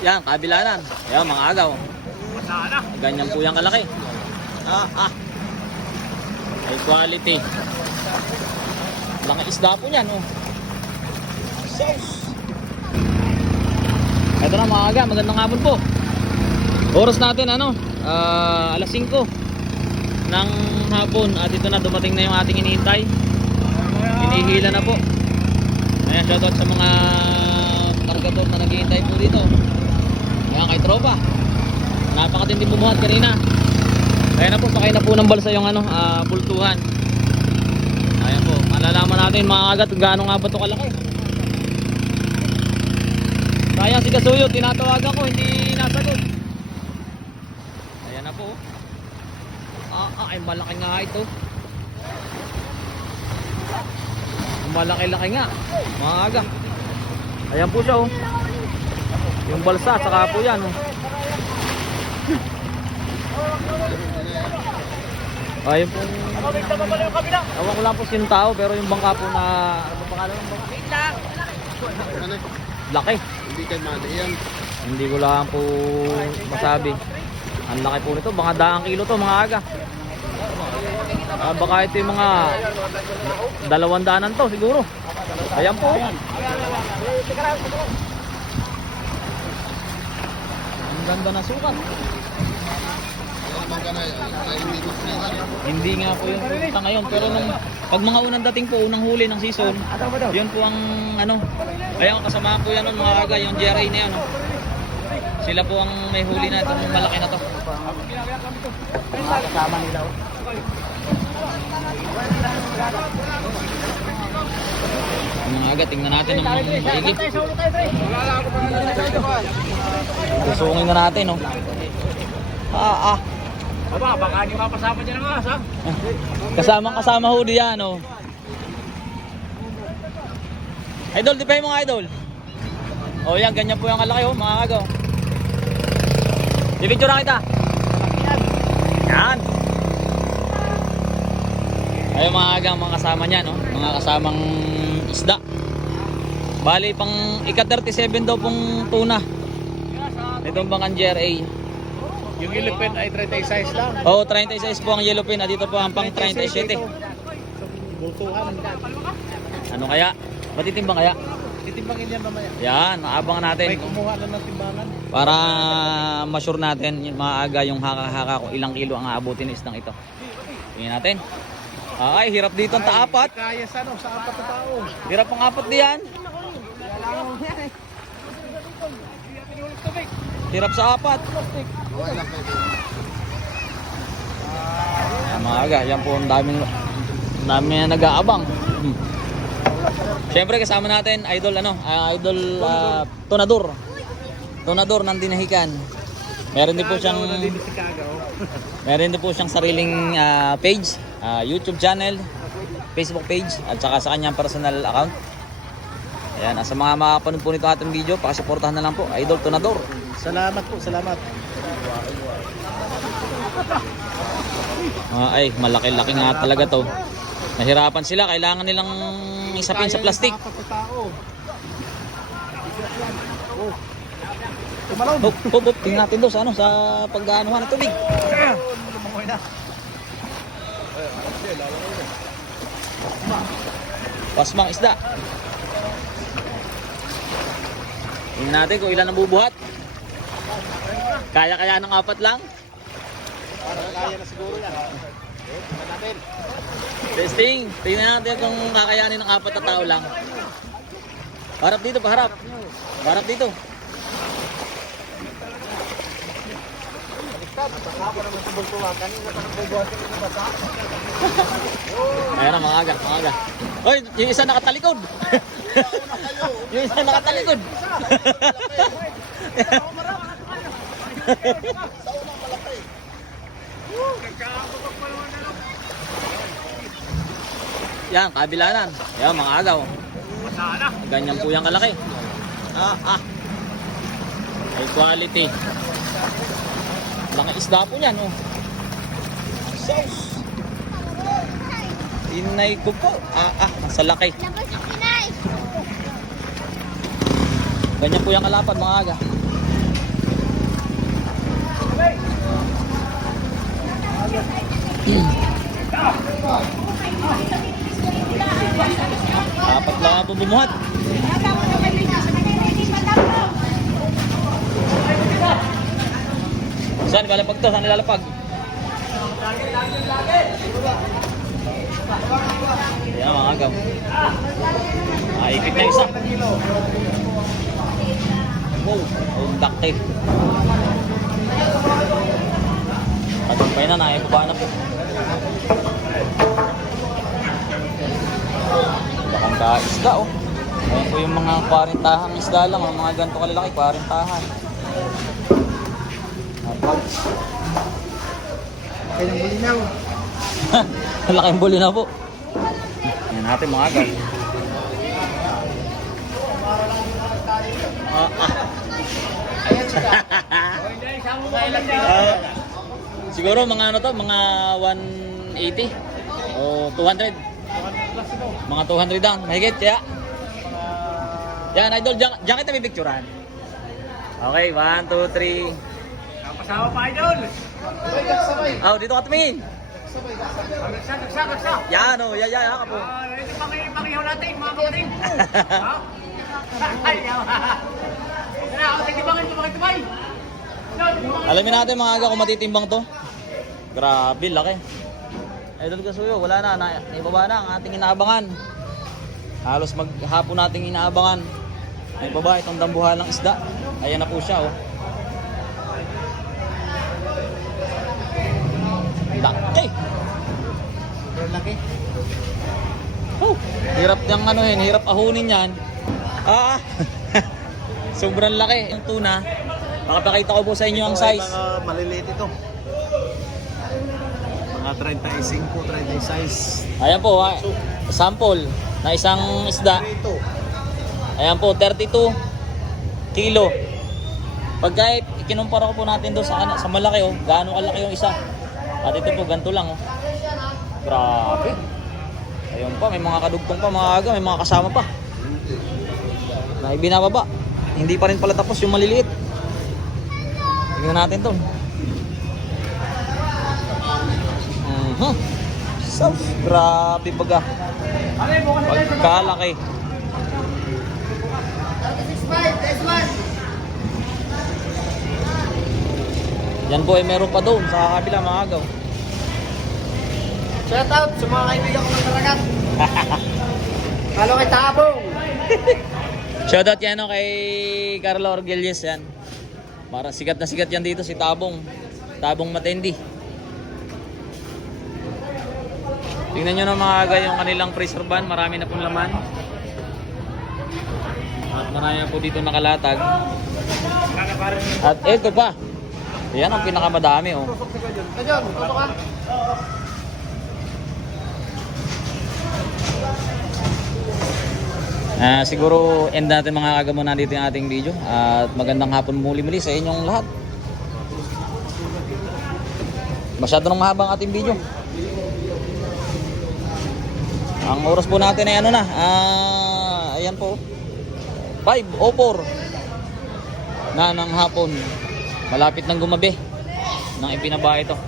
Yan, kabilanan. Yan, mga agaw. Ganyan po yung kalaki. Ah, ah. High quality. Mga isda po niyan, oh. Ito na mga aga, magandang hapon po. Oras natin ano, ah, alas 5 ng hapon at ito na dumating na yung ating hinihintay. Hinihila na po. Ayan, shoutout sa mga kargador na naghihintay po dito. Ayan, kay tropa. Napakatindi bumuhat kanina. Ayan na po, sakay na po ng balsa yung ano, ah, bultuhan. Ayan po, malalaman natin mga agat gaano nga ba ito kalaki. Sayang si Kasuyo, tinatawagan ko, hindi nasagot. Ayan na po. Ah, ah, ay malaki nga ito. Malaki-laki nga. Mga aga. Ayan po siya oh. Yung balsa, saka po yan oh. Ayun po. Ewan ko lang po sinong tao, pero yung bangka po na... Ano ba pangalan ng bangka? Laki. Hindi kay Mani yan. Hindi ko lang po masabi. Ang laki po nito, mga daang kilo to mga aga. Ah, baka ito yung mga dalawang daanan to siguro. Ayan po. Ang ganda na sukat. Hindi nga po yung punta ngayon pero nung pag mga unang dating po, unang huli ng season, yun po ang ano, ayun kasama po yan nun, mga aga, yung GRA na yan. oh. Sila po ang may huli na itong malaki na to. Kasama nila. Mga aga, tingnan natin ang higit. Susungin na natin, no? Ah, ah. Aba, baka hindi mapasama dyan ang asa. Kasamang kasama ho diyan, no? Idol, di pa yung mga idol? Oh, yan, ganyan po yung kalaki, oh, mga agaw. I-picture na kita. Yan. Ayun mga agang, mga kasama niya, no? Mga kasamang isda. Bali, pang ika-37 daw pong tuna. Itong bangan GRA. Yung elephant ay 30 size lang. Oo, oh, 36 po ang yellow pin. At dito po ang pang 37. Bultuhan. Ano kaya? Matitimbang kaya? Titimbangin yan mamaya. Yan, maabangan natin. May kumuha lang ng timbangan. Para ma-sure natin, maaga yung haka-haka kung ilang kilo ang aabutin ng isdang ito. Tingnan natin. Ay, hirap dito ang taapat. Kaya sa ano, sa apat na tao. Hirap ang apat diyan. Hirap sa apat. Yan mga aga, yan po ang daming na nag-aabang. Siyempre kasama natin idol ano, ah, idol ah, Tonador. Tonador ng Dinahican. Meron din po siyang Kagaw. Meron din po siyang sariling ah, page, ah, YouTube channel, Facebook page at saka sa kanyang personal account. Ayan, ah, sa mga makapanood po nito ating video, pakisuportahan na lang po, Idol Tonador. Salamat po, salamat. Ah, ay, malaki-laki nga talaga to. Nahirapan sila, kailangan nilang isapin sa plastic. Kaya yung apat na tao. Oh. Tumalon. Hop, hop, hop, tingnan natin doon sa ano, sa pag-aanuhan ng tubig. Pasmang isda. Tingnan natin kung ilan ang bubuhat. Kaya-kaya ng apat lang. Kaya na siguro yan. Testing. Tingnan natin kung kakayanin ng apat na tao lang. Harap dito, paharap. Harap dito. Ayan na, mga aga, mga aga. Hoy, yung isa nakatalikod. yung isa nakatalikod. Yan, kabilanan. Yan, mga agaw. Ganyan po yung kalaki. Ah, ah. High quality. Mga isda po niyan, oh. Sauce. Inay ko po. Ah, ah, nasa laki. Ganyan po yung kalapan, mga aga. Dapat lang po bumuhat. Saan nilalapag to? Saan nilalapag? Yan mga agaw. Maipit na isa. Wow, ang dakti. Pagpapay na, nakikubaan na po. Bakang kaisda oh. Ayan po yung mga kwarentahan isda lang, oh. mga ganito kalalaki, kwarentahan. Apag. Kaya ng bulinaw. Laking buli na po. Yan natin mga agaw. Ah, siguro mga ano to, mga 180 o 200. Mga 200 down, mahigit kaya. Yan, idol, diyan, diyan kita pipicturean. Okay, 1, 2, 3. Kasama pa idol! Sabay, sabay. Oh, dito ka tumingin. Nagsa, nagsa, nagsa! Yan, oh, yan, yan, ka po. Ah, ito pang pangihaw natin, mga kapatid! Ha? Ay, yawa! Tara, ako tibangin! Yan, tibangin. Alamin natin mga aga kung matitimbang to. Grabe, laki. Idol Kasuyo, wala na, na ibaba na ang ating inaabangan. Halos maghapon nating inaabangan. May baba itong dambuhan ng isda. Ayan na po siya, oh. Laki! Sobrang laki. Oh, hirap niyang ano yun, hirap ahunin yan. Ah, sobrang laki. Yung tuna, makapakita ko po sa inyo ang Ito ay size. Mga maliliit ito. Mga 35, 36. Ayan po, ha. sample na isang isda. Ito. Ayan po, 32 kilo. Pagka ikinumpara ko po natin doon sa, ano, sa malaki, oh, gaano kalaki yung isa. At ito po, ganito lang. Oh. Grabe. Ayun pa, may mga kadugtong pa, mga aga, may mga kasama pa. Na ibinababa. Hindi pa rin pala tapos yung maliliit. Tingnan natin to. Mhm. So, grabe baga. Pagkalaki. Yan po ay meron pa doon sa kabila mga agaw. Shout out sa mga kaibigan ko ng Karagat. Halo kay Tabong. Shoutout yan no, kay Carlo Orgelies yan. Para sikat na sikat yan dito si Tabong. Tabong Matendi. Tingnan nyo na mga aga yung kanilang freezer ban. Marami na pong laman. At marami na po dito nakalatag. At eto pa. Yan ang pinakamadami oh. Kajon, tuto ka. Ah, siguro end natin mga kagamo na dito yung ating video at magandang hapon muli-muli sa inyong lahat. Masyado nang mahaba ang ating video. Ang oras po natin ay ano na, ah, ayan po. 5.04 na ng hapon. Malapit ng gumabi nang ipinaba ito.